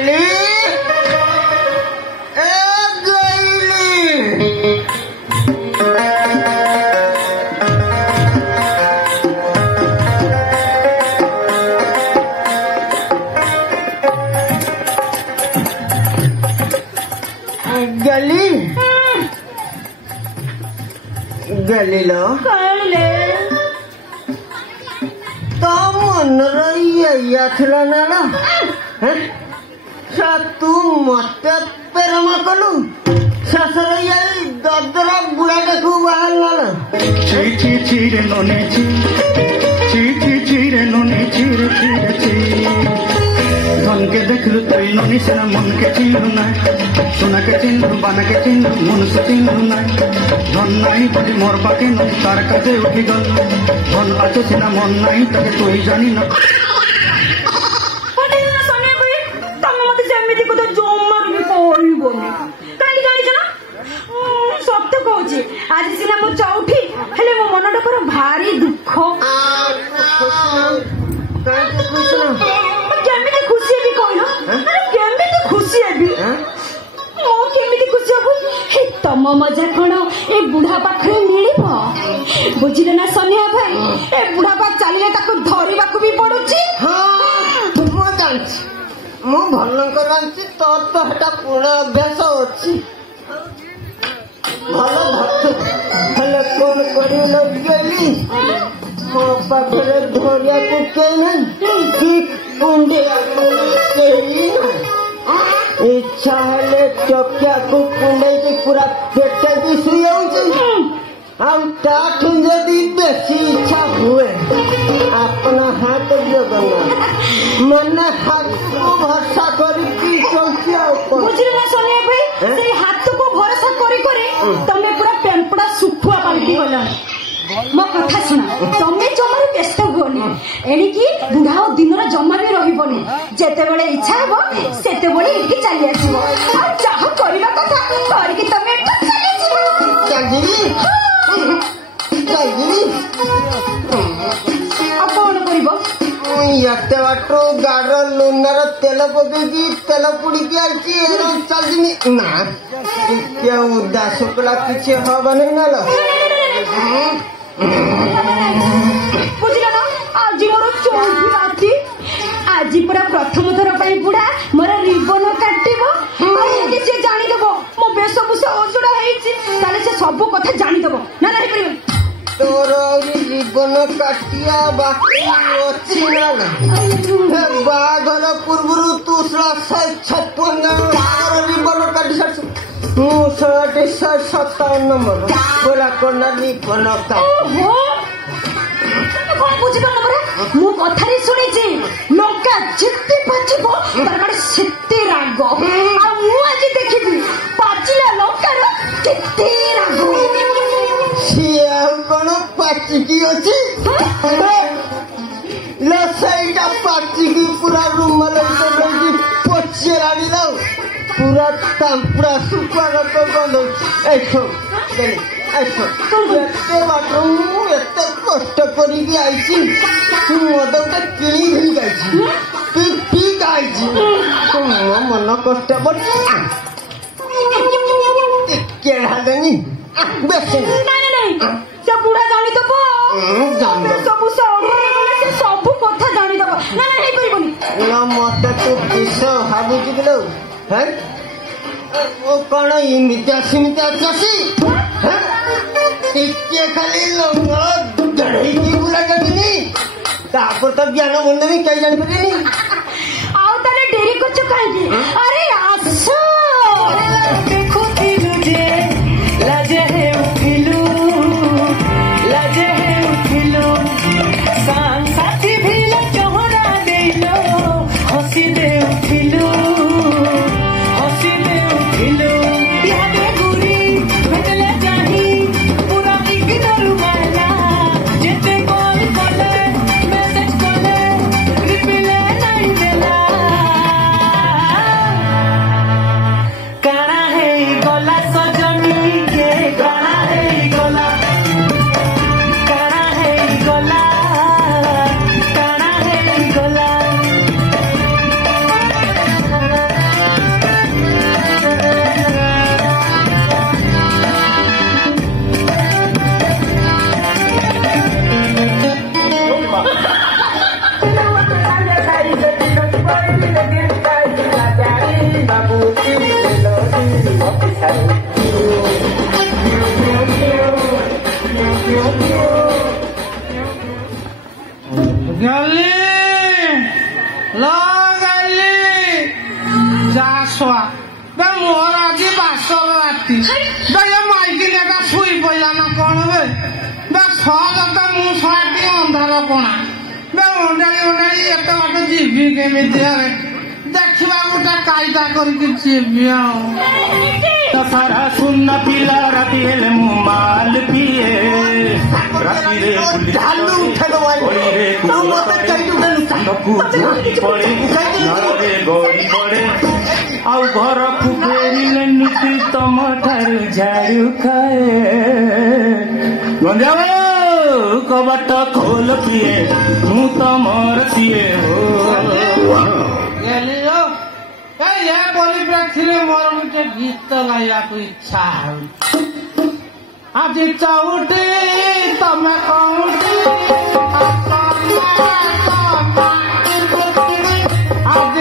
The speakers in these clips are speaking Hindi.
गली गली गली लो तो मन रही थला ना तू मत प्रेम कलु ससुर ददरा बुढ़ा देखू बाहर ना चीरे नोने चीरे नोने चीरे धन के देखलु तो नोनी सिना मन के चिन्हु ना सोना के चिन्हु बाना के चिन्हु मन से चिन्हु ना धन नहीं बोली मोर पाके नई तार काजे उठी गल धन आछे सिना मन नहीं ताके तू ही जानी ना आज सिना मो चौठी हेले मो मन टा भारी दुख केमिति खुशी हेबी कहलो अरे केमिति खुशी हेबी मो केमिति खुशी हेबू हे तम मजा कोन ए बुढ़ा पाखरे मिलिबो बुझिले ना सोनिया भाई ए बुढ़ा पा चलिले ताको धरिबाकू भी पडुची हां मो जानछि मो भल्लंकर जानछि तोर तो हटा पूर्ण अभ्यास अछि भलो भक्त हेले कोन करी लगेली मो पाखरे धरिया को के नहीं की कुंडे केली इच्छा हेले चोकिया को कुंडे की पूरा पेट भी सुई होउछि हम टाठ यदि बेसी इच्छा हुए अपना हाथ जगन्नाथ मन हाथ को भरोसा करी की चौकिया ऊपर बुझिले ना सोनिया भाई से हाथ को भरोसा करी करी तमे पूरा पेंपड़ा सुखुआ पाल्टी गला मो कथा सुना तमे जमार व्यस्त होनी एणिकी बुढ़ा दिन जमा भी रहिबनी जेते बेले इच्छा हेबो सेते बेले इठी चली आसीबो आ चाह करबा कथा करके तमे एठी चली आसीबो चली कौन करिबो एते बाटो गाडर लुनार तेल पकेकी तेल पुड़ी आछि एरम चलदिनी ना क्या उदास कला किछ हबनी ना लो बुझिला ना आज मोर चौथी राती आज पूरा प्रथम थर पई बुढ़ा मोर रिबन काटिबो आ से जानि देबो मो बेसभूषा ओसुडा हेछि ताले से सब कथा जानि देबो ना नाही परिबो तोर जीवन काटिया बाकी अच्छी ना बाघर पूर्व तू 56 जीवन काटी सारी 57 नंबर पूरा कोना जीवन मु कथारे शुणी लंका जिते पाचिब तार सेते राग आज देखी पाचिला लंकार केते राग सिया कौन पाचिकी अच्छी लसाईटा पाचिकी पूरा रुमाल पचेराड़ी लो पूरा तांपड़ा सुपार तो गंध ऐसो एते बाटर एते कष्ट करी आईची मद गोटे किणी घिनी गाइची पी गाइची मो मन कष्ट केड़ा देनी बेसी से बुढ़ा जानी दबो सब कथा जानी दबो ना ना नहीं परिबनी ना मते तू किस भाबुची किलो हैं ओ कण इमिता सिमिता चसी हैं टिके खाली लंगड़ धड़ई की बुला गनी तापर तो ज्ञान मुंडनी कई जान परेनी आओ तले डेरी को चकाई अरे आसो देखो तुझे लाजे है उठिलू लाजे है उठिलू साथी भी लचोरा देलो हसी दे उठिलू बिहारे गुरी भेजले जाही पूरा इग्नोर वाला जेते कॉल कले मैसेज कले रिप्लाई नहीं देला गली गली जासवा मोर आज बासर राति माइकी लेखा शुई पड़ा ना कौन बे सहजता मुझे अंधार कणा अंडाड़ी अंडाड़ी एत बाट जीवी केमी देखा गोटे कायदा करके जीवी सारा सुन पिला राति हेले मु माल पिए राति रे गड़ी पड़े आउ घर को फेरिले नीति तम ठारू झाड़ू खाए गंजा कबाट खोल पिए मु तमर सिए हो मोर गोटे गीत गाइबा इच्छा आज चौटी तमे कौटी आज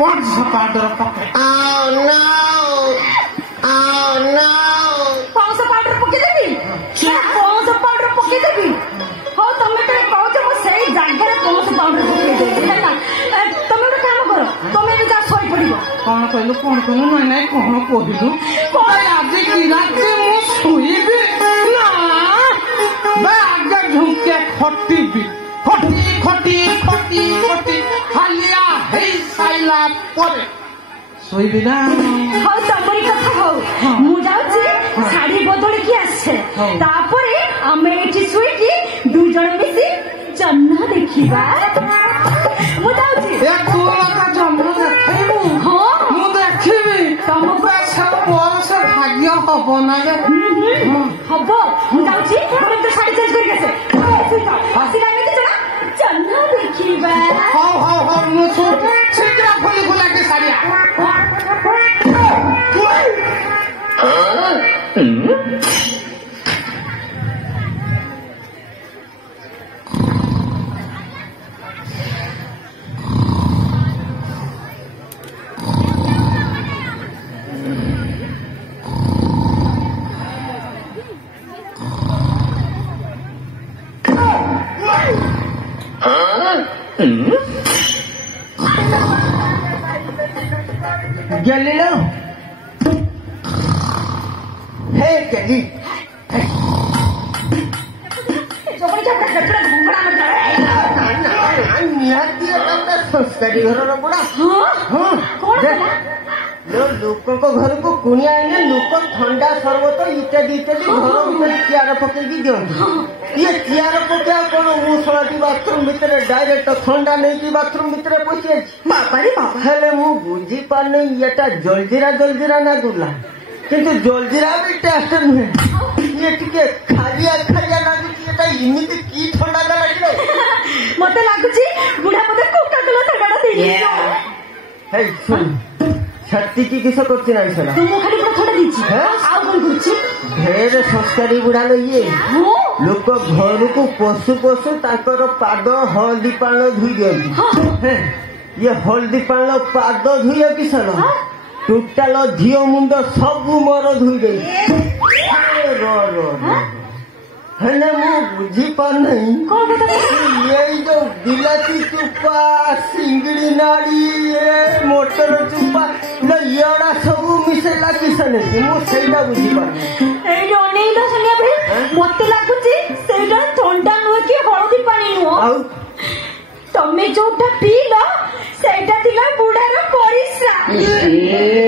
What's the powder pocket? Oh no! Oh no! कौन सा पाउडर पके देबी? कौन सा पाउडर पके देबी? हो तमे तो कहू जे मो सही जागर कौन सा पाउडर पके देबी ना तमे एक काम करो तमे भी जा सोई पड़िबो कौन कहलु नहीं कौन कहलु आज की रात मु सोईबी ना बे आगे झुके खटीबी खटी खटी खटी खटी हालिया हे साइला परे सोईबी ना हो तमरी कथा हो मु जाउची साड़ी बदल की आसे तापरे आमे एठी सोई की दु जण मिसी जन्ना देखिबा मु जाउची ए तोला का जन्ना देखैबू हो मु देखिबी तम पैसा बोल से भाग्य हबो ना गे हबो मु जाउची हम तो साड़ी चेंज करके आसे हसीना में चला जन्ना देखिबा हो मु सो शीघ्र खोली खोला के साड़िया गली लो हे गली संस्कारी घर बुढ़ा लोक घर को कुणिया आईने लोक ठंडा सरबत इत्यादि इत्यादि घर भीतर चेयर पकई दिखती ये चेयर पकड़ा कौन मुसलाटी बाथरूम भितर डायरेक्ट ठंडा नहीं बाथरूम भितर पशि हेले मु बुझी पारनी ये जलजीरा ना गुला किंतु जलजीरा भी टेस्ट नुहे ये टिके खारिया लगुच इमिति की ठंडा लगे मत लगुच बुढ़ा मत कोका कोला ठंडा छाती की किस करती ना सला तुम खाली पूरा थोड़ा दीची आउ कोन करछि ढेर संस्कारी बुढ़ा लो ये लोक घर को पशु ताकर पाद हल्दी पान धुई दियंती ये हल्दी पान पाद धुई कि सल टोटाल झील मुंड सब मोर धुई दे हेले मु बुझी पार नहीं ये जो बिलाती चुप्पा सिंगड़ी नाड़ी मोटर चुप्पा येड़ा सब मिसेला किसने मु सेटा बुझी पार मत लगुच थंडा नुह कि हलदी पानी नुह तमे जोटा पील सेटा बुढ़ार ପରିସ୍ରା।